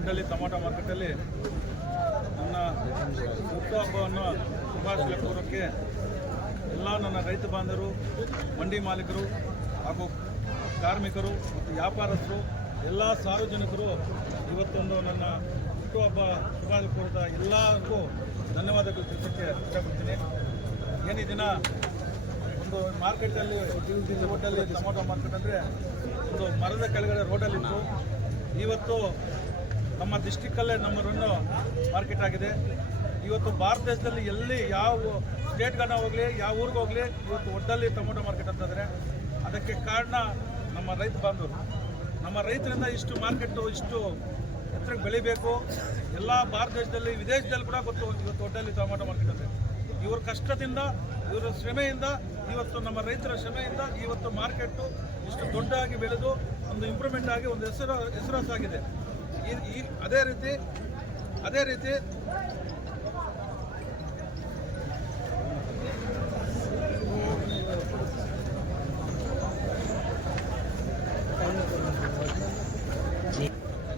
ಒಡ್ಡಲ್ಲಿ tomato ಮಾರ್ಕೆಟಲ್ಲಿ ನನ್ನ ಹುಟ್ಟುಹಬ್ಬವನ್ನು ಶುಭಾಶಯ ಕೋರೋಕ್ಕೆ ಎಲ್ಲ ನನ್ನ ರೈತ ಬಾಂಧವರು, ಮಂಡಿ ಮಾಲೀಕರು ಹಾಗೂ ಕಾರ್ಮಿಕರು ಮತ್ತು ವ್ಯಾಪಾರಸ್ಥರು, ಎಲ್ಲ ಸಾರ್ವಜನಿಕರು ಇವತ್ತೊಂದು ನನ್ನ ಹುಟ್ಟುಹಬ್ಬ ಶುಭಾಶಯ ಕೋರಿದ ಎಲ್ಲರಿಗೂ ಧನ್ಯವಾದಗಳು ತಿಳಿಸೋಕ್ಕೆ ಇಷ್ಟಪಡ್ತೀನಿ. ಏನು ದಿನ ಒಂದು ಮಾರ್ಕೆಟಲ್ಲಿ ಒಡ್ಡಲ್ಲಿ ಟೊಮಾಟೊ ಮಾರ್ಕೆಟ್ ಅಂದರೆ ಒಂದು ಮರದ ಕೆಳಗಡೆ ರೋಡಲ್ಲಿತ್ತು. ಇವತ್ತು ನಮ್ಮ ಡಿಸ್ಟಿಕ್ಕಲ್ಲೇ ನಂಬರ್ 1 ಮಾರ್ಕೆಟ್ ಆಗಿದೆ. ಇವತ್ತು ಭಾರತ ದೇಶದಲ್ಲಿ ಎಲ್ಲಿ ಯಾವ ಸ್ಟೇಟ್ಗಳನ್ನ ಹೋಗಲಿ, ಯಾವ ಊರಿಗೆ ಹೋಗಲಿ, ಇವತ್ತು ಒಡ್ಡಲ್ಲಿ ಟೊಮೊಟೊ ಮಾರ್ಕೆಟ್ ಅಂತಂದರೆ ಅದಕ್ಕೆ ಕಾರಣ ನಮ್ಮ ರೈತ ಬಾಂಧವರು. ನಮ್ಮ ರೈತರಿಂದ ಇಷ್ಟು ಮಾರ್ಕೆಟು ಇಷ್ಟು ಎತ್ತರಕ್ಕೆ ಬೆಳಿಬೇಕು. ಎಲ್ಲ ಭಾರತ ದೇಶದಲ್ಲಿ, ವಿದೇಶದಲ್ಲಿ ಕೂಡ ಗೊತ್ತು ಇವತ್ತು ಒಡ್ಡಲ್ಲಿ ಟೊಮೊಟೊ ಮಾರ್ಕೆಟ್ ಅಂದರೆ. ಇವರ ಕಷ್ಟದಿಂದ, ಇವರ ಶ್ರಮೆಯಿಂದ, ಇವತ್ತು ನಮ್ಮ ರೈತರ ಶ್ರಮೆಯಿಂದ ಇವತ್ತು ಮಾರ್ಕೆಟು ಇಷ್ಟು ದೊಡ್ಡದಾಗಿ ಬೆಳೆದು ಒಂದು ಇಂಪ್ರೂವ್ಮೆಂಟ್ ಆಗಿ ಒಂದು ಹೆಸರಾಸಾಗಿದೆ. ಅದೇ ರೀತಿ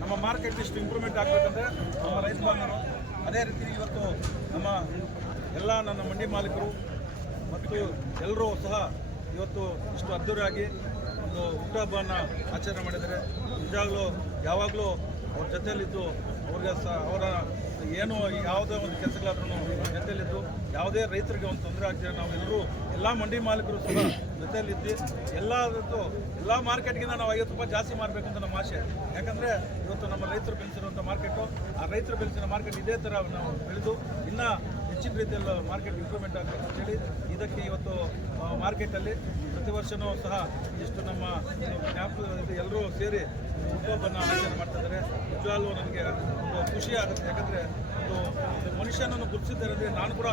ನಮ್ಮ ಮಾರ್ಕೆಟ್ ಇಷ್ಟು ಇಂಪ್ರೂವ್ಮೆಂಟ್ ಆಗಬೇಕಂದ್ರೆ ನಮ್ಮ ರೈತ ಬಾಂಧವರು, ಅದೇ ರೀತಿ ಇವತ್ತು ನಮ್ಮ ಎಲ್ಲ ನನ್ನ ಮಂಡಿ ಮಾಲೀಕರು ಮತ್ತು ಎಲ್ಲರೂ ಸಹ ಇವತ್ತು ಇಷ್ಟು ಅದ್ದೂರಿಯಾಗಿ ಒಂದು ಹುಟ್ಟುಹಬ್ಬವನ್ನು ಆಚರಣೆ ಮಾಡಿದ್ದಾರೆ. ನಿಜವಾಗ್ಲೂ ಯಾವಾಗಲೂ ಅವ್ರ ಜೊತೆಯಲ್ಲಿದ್ದು ಅವ್ರಿಗೆ ಅವರ ಏನು ಯಾವುದೇ ಒಂದು ಕೆಲಸಗಳಾದ್ರೂ ಜೊತೆಯಲ್ಲಿದ್ದು ಯಾವುದೇ ರೈತರಿಗೆ ಒಂದು ತೊಂದರೆ ಆಗ್ತಿದೆ ನಾವೆಲ್ಲರೂ ಎಲ್ಲ ಮಂಡಿ ಮಾಲೀಕರು ಸಹ ಜೊತೆಯಲ್ಲಿದ್ದು ಎಲ್ಲ ಮಾರ್ಕೆಟ್ಗಿಂತ ನಾವು 50 ರೂಪಾಯಿ ಜಾಸ್ತಿ ಮಾಡಬೇಕು ಅಂತ ನಮ್ಮ ಆಸೆ. ಯಾಕಂದರೆ ಇವತ್ತು ನಮ್ಮ ರೈತರು ಬೆಳೆಸಿರುವಂಥ ಮಾರ್ಕೆಟು, ಆ ರೈತರು ಬೆಳೆಸಿರೋ ಮಾರ್ಕೆಟ್ ಇದೇ ಥರ ನಾವು ಬೆಳೆದು ಇನ್ನೂ ಹೆಚ್ಚಿನ ರೀತಿಯಲ್ಲಿ ಮಾರ್ಕೆಟ್ ಇಂಪ್ರೂವ್ಮೆಂಟ್ ಆಗಬೇಕು ಅಂತೇಳಿ ಇದಕ್ಕೆ ಇವತ್ತು ಮಾರ್ಕೆಟಲ್ಲಿ ಪ್ರತಿ ವರ್ಷವೂ ಸಹ ಇಷ್ಟು ನಮ್ಮ ಎಲ್ಲರೂ ಸೇರಿ ಹುಟ್ಟುಹಬ್ಬವನ್ನು ಆಚರಣೆ ಮಾಡ್ತಿದ್ದಾರೆ. ನಿಜವಾಗ್ಲೂ ನನಗೆ ಒಂದು ಖುಷಿ ಆಗುತ್ತೆ. ಯಾಕಂದರೆ ಒಂದು ಮನುಷ್ಯನನ್ನು ಗುರುತಿಸಿದ್ದಾರೆ ಅಂದರೆ ನಾನು ಕೂಡ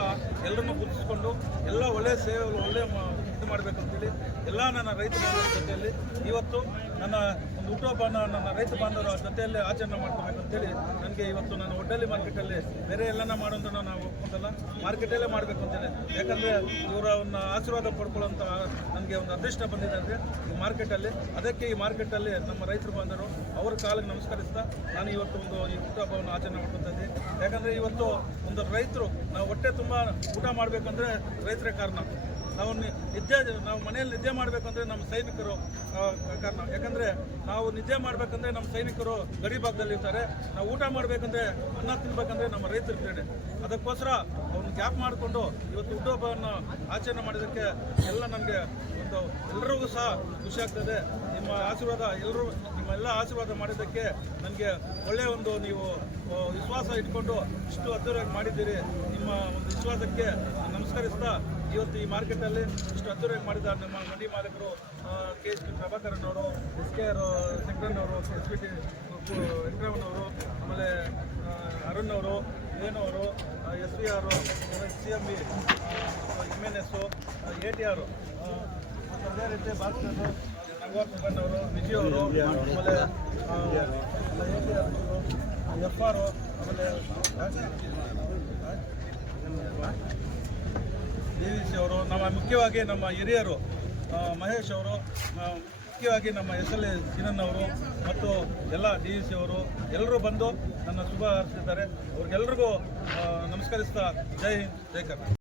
ಎಲ್ಲರನ್ನೂ ಗುರುತಿಸ್ಕೊಂಡು ಎಲ್ಲ ಒಳ್ಳೆಯ ಸೇವೆ, ಒಳ್ಳೆಯ ಇದು ಮಾಡಬೇಕಂತೇಳಿ ಎಲ್ಲ ನನ್ನ ರೈತ ಬಾಂಧವರ ಜೊತೆಯಲ್ಲಿ ಇವತ್ತು ನನ್ನ ಒಂದು ಹುಟ್ಟುಹಬ್ಬನ ನನ್ನ ರೈತ ಬಾಂಧವರ ಜೊತೆಯಲ್ಲೇ ಆಚರಣೆ ಮಾಡ್ಕೋಬೇಕಂತೇಳಿ ನನಗೆ ಇವತ್ತು ನಾನು ಒಡ್ಡಲ್ಲಿ ಮಾರ್ಕೆಟಲ್ಲಿ ಬೇರೆ ಎಲ್ಲನ ಮಾಡೋದನ್ನು ನಾವು ಒಪ್ಕೊಂಡಲ್ಲ, ಮಾರ್ಕೆಟಲ್ಲೇ ಮಾಡಬೇಕು ಅಂತೇಳಿ. ಯಾಕಂದರೆ ಇವರ ಒಂದು ಆಶೀರ್ವಾದ ಪಡ್ಕೊಳ್ಳೋಂಥ ನನಗೆ ಒಂದು ಅದೃಷ್ಟ ಬಂದಿದೆ ಅಂದರೆ ಈ ಮಾರ್ಕೆಟಲ್ಲಿ. ಅದಕ್ಕೆ ಈ ಮಾರ್ಕೆಟಲ್ಲಿ ನಮ್ಮ ರೈತರು ಬಾಂಧವರು ಅವ್ರ ಕಾಲಿಗೆ ನಮಸ್ಕರಿಸ್ತಾ ನಾನು ಇವತ್ತು ಈ ಹುಟ್ಟುಹಬ್ಬವನ್ನು ಆಚರಣೆ ಮಾಡ್ಕೊತಾ ಇದ್ದೀನಿ. ಯಾಕಂದರೆ ಇವತ್ತು ಒಂದು ರೈತರು ನಾವು ಹೊಟ್ಟೆ ತುಂಬ ಊಟ ಮಾಡಬೇಕಂದ್ರೆ ರೈತರೇ ಕಾರಣ. ನಾವು ಮನೆಯಲ್ಲಿ ನಿದ್ದೆ ಮಾಡಬೇಕಂದ್ರೆ ನಮ್ಮ ಸೈನಿಕರು ಕಾರಣ. ಯಾಕಂದರೆ ನಾವು ನಿದ್ದೆ ಮಾಡಬೇಕಂದ್ರೆ ನಮ್ಮ ಸೈನಿಕರು ಗಡಿ ಭಾಗದಲ್ಲಿ ಇರ್ತಾರೆ. ನಾವು ಊಟ ಮಾಡಬೇಕಂದ್ರೆ, ಅನ್ನ ತಿನ್ಬೇಕಂದ್ರೆ ನಮ್ಮ ರೈತರ ಕ್ರೀಡೆ. ಅದಕ್ಕೋಸ್ಕರ ಅವ್ರನ್ನ ಗ್ಯಾಪ್ ಮಾಡಿಕೊಂಡು ಇವತ್ತು ಹುಟ್ಟುಹಬ್ಬವನ್ನು ಆಚರಣೆ ಮಾಡೋದಕ್ಕೆ ಎಲ್ಲ ನನಗೆ ಎಲ್ಲರಿಗೂ ಸಹ ಖುಷಿ ಆಗ್ತದೆ. ನಿಮ್ಮ ಆಶೀರ್ವಾದ ನಿಮ್ಮೆಲ್ಲ ಆಶೀರ್ವಾದ ಮಾಡಿದ್ದಕ್ಕೆ ನನಗೆ ಒಳ್ಳೆಯ ಒಂದು ನೀವು ವಿಶ್ವಾಸ ಇಟ್ಕೊಂಡು ಇಷ್ಟು ಅದ್ದೂರಿಯಾಗಿ ಮಾಡಿದ್ದೀರಿ. ನಿಮ್ಮ ಒಂದು ವಿಶ್ವಾಸಕ್ಕೆ ನಮಸ್ಕರಿಸ್ತಾ ಇವತ್ತು ಈ ಮಾರ್ಕೆಟಲ್ಲಿ ಇಷ್ಟು ಅದ್ದೂರಿಯಾಗಿ ಮಾಡಿದ ನಮ್ಮ ಮಂಡಿ ಮಾಲೀಕರು KSP ಪ್ರಭಾಕರನ್ ಅವರು, SKR ಶಂಕರನ್ ಅವರು, SPT ವೆಂಕಟರಮಣವರು, ಆಮೇಲೆ ಅರುಣ್ ಅವರು, Venu SVR, CMB, MNS, ATR, ಅದೇ ರೀತಿ ಭಾಸ್ಕರ್, ನಗವಾರ್ ಸುಬ್ಬಣ್ಣ ಅವರು, ವಿಜಯ್ ಅವರು, ಆಮೇಲೆ FR, ಆಮೇಲೆ DVC ಅವರು, ಮುಖ್ಯವಾಗಿ ನಮ್ಮ ಹಿರಿಯರು ಮಹೇಶ್ ಅವರು, ಮುಖ್ಯವಾಗಿ ನಮ್ಮ SLA ಸಿನನ್ ಅವರು ಮತ್ತು ಎಲ್ಲ DVC ಅವರು ಎಲ್ಲರೂ ಬಂದು ನನ್ನ ಶುಭ ಹಾರೈಸಿದ್ದಾರೆ. ಅವ್ರಿಗೆಲ್ರಿಗೂ ನಮಸ್ಕರಿಸ್ತಾ ಜೈ ಹಿಂದ್, ಜೈ ಕರ್ನಾಟಕ.